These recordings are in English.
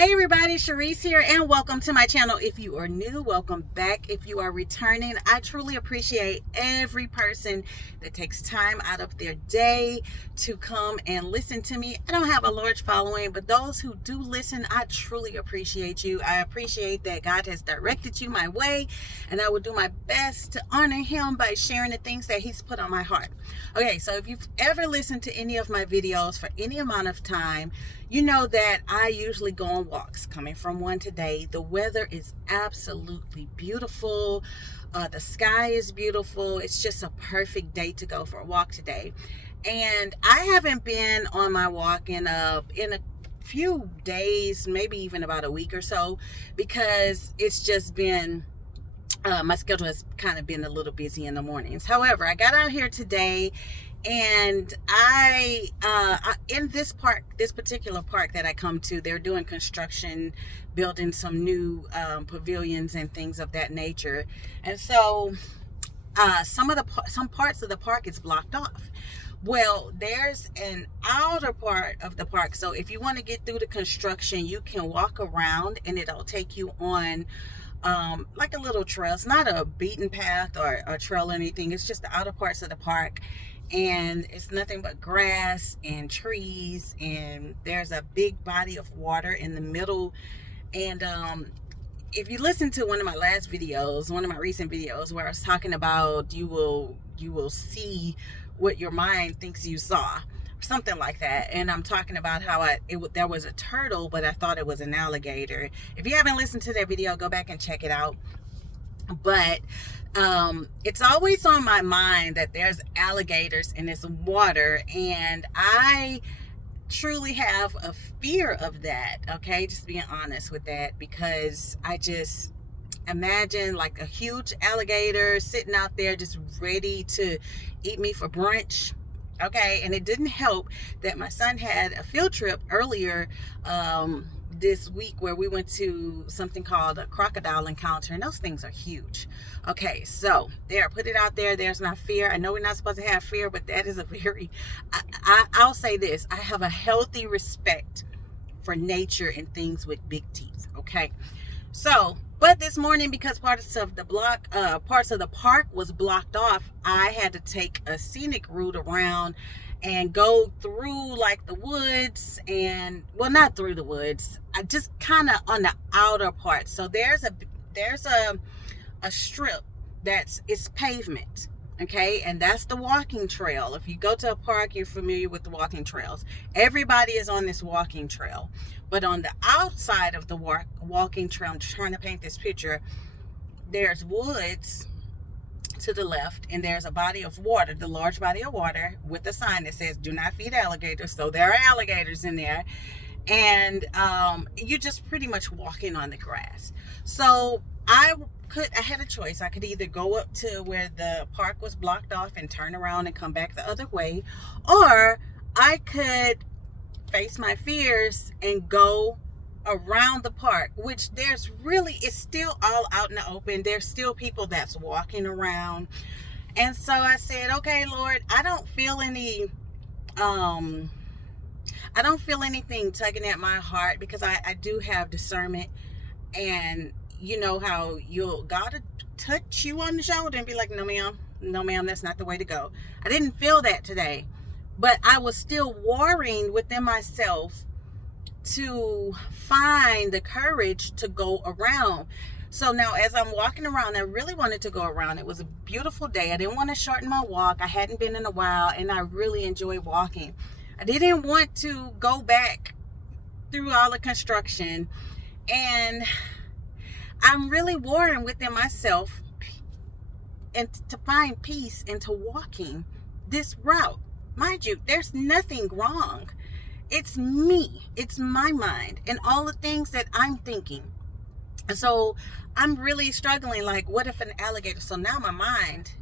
Hey everybody, Sharice here, and welcome to my channel. If you are new, welcome back. If you are returning, I truly appreciate every person that takes time out of their day to come and listen to me. I don't have a large following, but those who do listen, I truly appreciate you. I appreciate that God has directed you my way, and I will do my best to honor him by sharing the things that he's put on my heart. Okay, so if you've ever listened to any of my videos for any amount of time, you know that I usually go on walks. Coming from one today, the weather is absolutely beautiful. The sky is beautiful. It's just a perfect day to go for a walk today. And I haven't been on my walk in a few days, maybe even about a week or so, because it's just been my schedule has kind of been a little busy in the mornings. However, I got out here today, and in this particular park that I come to, they're doing construction, building some new pavilions and things of that nature. And so some parts of the park is blocked off. Well, there's an outer part of the park, so if you want to get through the construction, you can walk around and it'll take you on like a little trail. It's not a beaten path or a trail or anything. It's just the outer parts of the park, and it's nothing but grass and trees, and there's a big body of water in the middle. And if you listen to one of my recent videos where I was talking about you will see what your mind thinks you saw, something like that, and I'm talking about how there was a turtle, but I thought it was an alligator. If you haven't listened to that video, go back and check it out. But it's always on my mind that there's alligators in this water, and I truly have a fear of that. Okay, just being honest with that, because I just imagine like a huge alligator sitting out there just ready to eat me for brunch. Okay, and it didn't help that my son had a field trip earlier this week where we went to something called a crocodile encounter, and those things are huge. Okay, so there, put it out there. There's my fear. I know we're not supposed to have fear, but that is a very, I'll say this, I have a healthy respect for nature and things with big teeth. Okay, so but this morning, because parts of the park was blocked off, I had to take a scenic route around and go through like the woods, and well, not through the woods, I just kind of on the outer part. So there's a strip it's pavement. Okay, and that's the walking trail. If you go to a park, you're familiar with the walking trails. Everybody is on this walking trail. But on the outside of the walking trail, I'm just trying to paint this picture, there's woods to the left, and there's a body of water, the large body of water, with a sign that says, "Do not feed alligators." So there are alligators in there. And you're just pretty much walking on the grass. So I had a choice. I could either go up to where the park was blocked off and turn around and come back the other way, or I could face my fears and go around the park, which it's still all out in the open. There's still people that's walking around. And so I said, okay, Lord, I don't feel anything tugging at my heart, because I do have discernment. And you know how God will touch you on the shoulder and be like, no ma'am, that's not the way to go. I didn't feel that today, but I was still warring within myself to find the courage to go around. So now as I'm walking around, I really wanted to go around. It was a beautiful day. I didn't want to shorten my walk. I hadn't been in a while, and I really enjoy walking. I didn't want to go back through all the construction, and I'm really warring within myself and to find peace into walking this route. Mind you, there's nothing wrong. It's me. It's my mind and all the things that I'm thinking. And so I'm really struggling. Like, what if an alligator? So now my mind,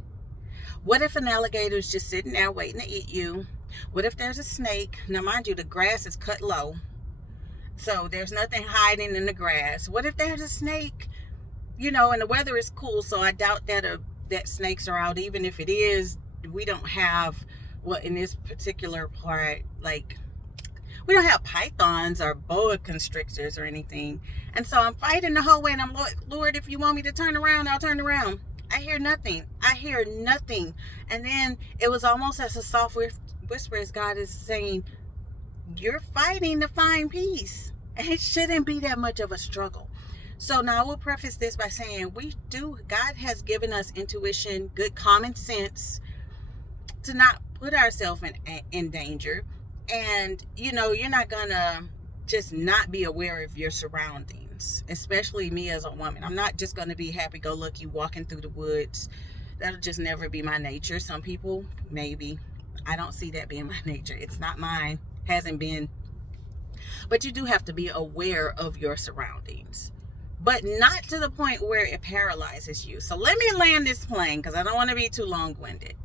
what if an alligator is just sitting there waiting to eat you? What if there's a snake? Now, mind you, the grass is cut low, so there's nothing hiding in the grass. What if there's a snake? And the weather is cool, so I doubt that snakes are out. Even if it is, we don't have, well, in this particular part, like, We don't have pythons or boa constrictors or anything. And so I'm fighting the whole way, and I'm like, Lord, if you want me to turn around, I'll turn around. I hear nothing. I hear nothing. And then it was almost as a soft whisper as God is saying, you're fighting to find peace. And it shouldn't be that much of a struggle. So now I will preface this by saying God has given us intuition, good common sense to not put ourselves in danger. And, you're not going to just not be aware of your surroundings, especially me as a woman. I'm not just going to be happy-go-lucky walking through the woods. That'll just never be my nature. Some people, maybe. I don't see that being my nature. It's not mine. Hasn't been. But you do have to be aware of your surroundings, but not to the point where it paralyzes you. So let me land this plane because I don't want to be too long-winded.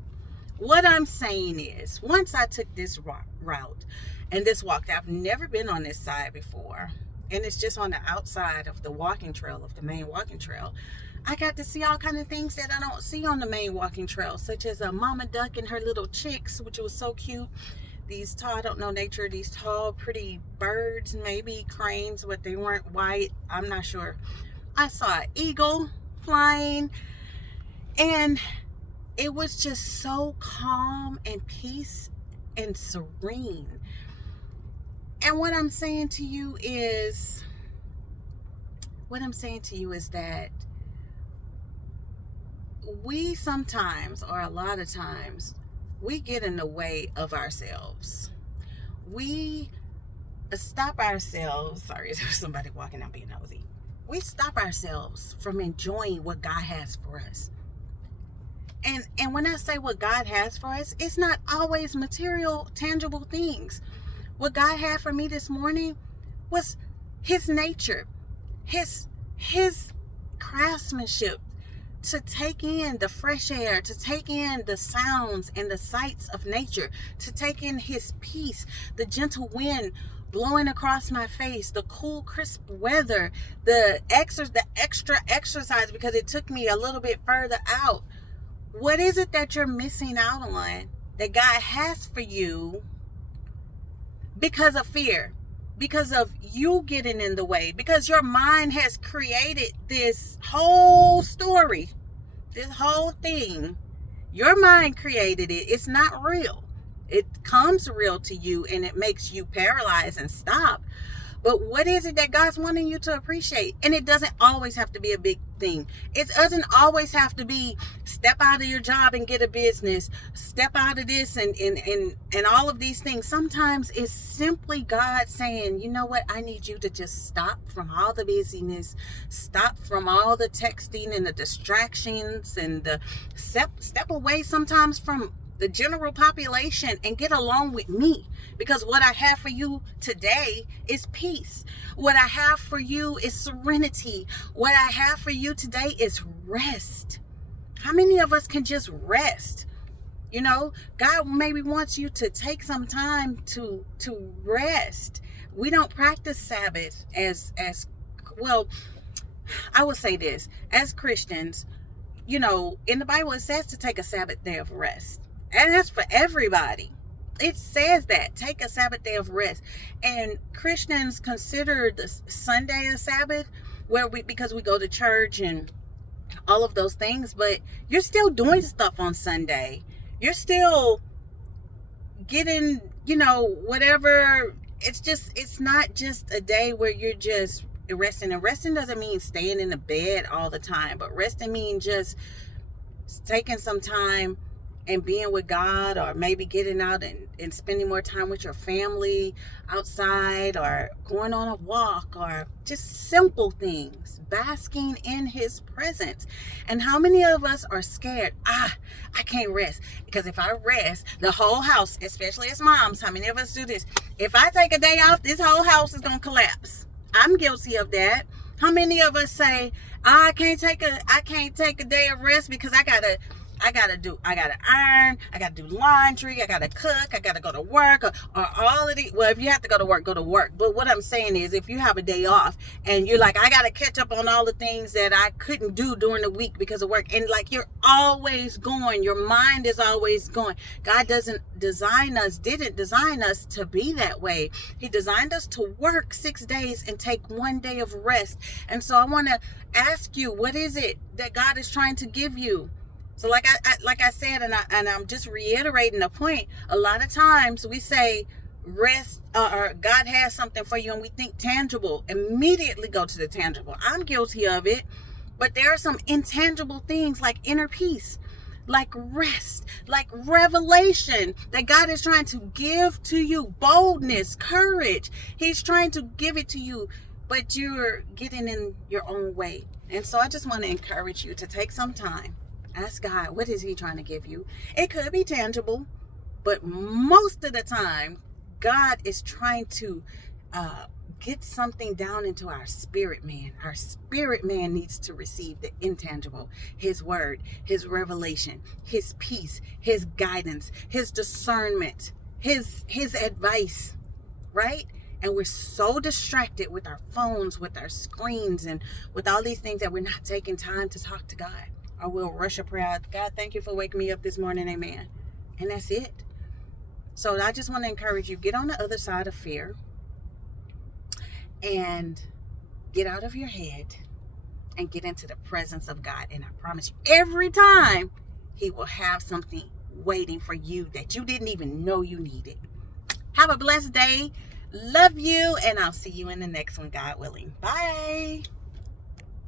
What I'm saying is, once I took this route and this walk, I've never been on this side before, and it's just on the outside of the walking trail, of the main walking trail. I got to see all kinds of things that I don't see on the main walking trail, such as a mama duck and her little chicks, which was so cute. These tall, I don't know nature, these tall, pretty birds, maybe cranes, but they weren't white. I'm not sure. I saw an eagle flying, and it was just so calm and peace and serene. And what I'm saying to you is that we sometimes, or a lot of times, we get in the way of ourselves. We stop ourselves. Sorry, there's somebody walking out being nosy. We stop ourselves from enjoying what God has for us. And when I say what God has for us, it's not always material, tangible things. What God had for me this morning was his nature, his craftsmanship, to take in the fresh air, to take in the sounds and the sights of nature, to take in his peace, the gentle wind blowing across my face, the cool, crisp weather, the extra exercise because it took me a little bit further out. What is it that you're missing out on that God has for you because of fear? Because of you getting in the way, because your mind has created this whole story, this whole thing. Your mind created it. It's not real. It comes real to you and it makes you paralyzed and stop. But what is it that God's wanting you to appreciate? And it doesn't always have to be a big thing. It doesn't always have to be step out of your job and get a business, step out of this and all of these things. Sometimes it's simply God saying, you know what? I need you to just stop from all the busyness, stop from all the texting and the distractions, and the step away sometimes from the general population and get along with me, because what I have for you today is peace. What I have for you is serenity. What I have for you today is rest. How many of us can just rest? God maybe wants you to take some time to rest. We don't practice Sabbath as well. I will say this, as Christians, in the Bible it says to take a Sabbath day of rest. And that's for everybody. It says that. Take a Sabbath day of rest. And Christians consider the Sunday a Sabbath, because we go to church and all of those things, but you're still doing stuff on Sunday. You're still getting, whatever. It's not just a day where you're just resting. And resting doesn't mean staying in the bed all the time, but resting means just taking some time and being with God, or maybe getting out and spending more time with your family outside, or going on a walk, or just simple things, basking in his presence. And how many of us are scared? I can't rest, because if I rest, the whole house, especially as moms, how many of us do this? If I take a day off, this whole house is going to collapse. I'm guilty of that. How many of us say, I can't take a day of rest because I gotta I gotta iron, I gotta do laundry, I gotta cook, I gotta go to work, or all of the, well, if you have to go to work, go to work. But what I'm saying is, if you have a day off and you're like, I gotta catch up on all the things that I couldn't do during the week because of work, and like you're always going, your mind is always going. God didn't design us to be that way. He designed us to work 6 days and take 1 day of rest. And so I want to ask you, what is it that God is trying to give you? So like I said, and I'm just reiterating the point. A lot of times we say rest, or God has something for you, and we think tangible. Immediately go to the tangible. I'm guilty of it. But there are some intangible things like inner peace, like rest, like revelation that God is trying to give to you. Boldness, courage. He's trying to give it to you, but you're getting in your own way. And so I just want to encourage you to take some time. Ask God, what is he trying to give you? It could be tangible, but most of the time, God is trying to get something down into our spirit man. Our spirit man needs to receive the intangible, his word, his revelation, his peace, his guidance, his discernment, his advice, right? And we're so distracted with our phones, with our screens, and with all these things that we're not taking time to talk to God. Or we'll rush a prayer. God, thank you for waking me up this morning. Amen. And that's it. So I just want to encourage you, get on the other side of fear and get out of your head and get into the presence of God. And I promise you, every time he will have something waiting for you that you didn't even know you needed. Have a blessed day. Love you. And I'll see you in the next one, God willing. Bye.